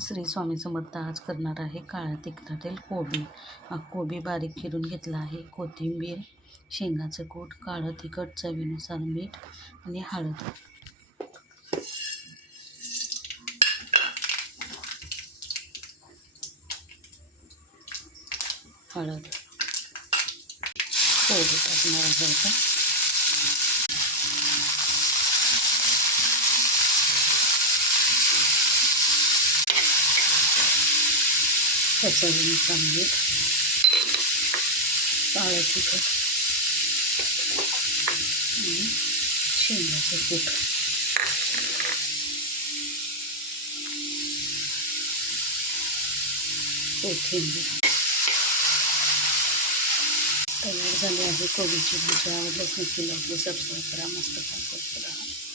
श्री स्वामी समर्थ. आज करणार आहे काळ्या तिखटातील कोबी बारीक चिरून घेतला आहे. कोथिंबीर, शेंगाचं कूट, काळं तिखट, चवीनुसार मीठ आणि हळद. कोबी टाकणार आहे आता. चवीनुसार मीठ, काळं तिखट आणि शेंगाचं कूट. कोथिंबीर. तयार झाली आहे कोबीची भाजी. आवडल्यास नक्की लाईक व सबस्क्राईब करा. मस्त काम करत राहा.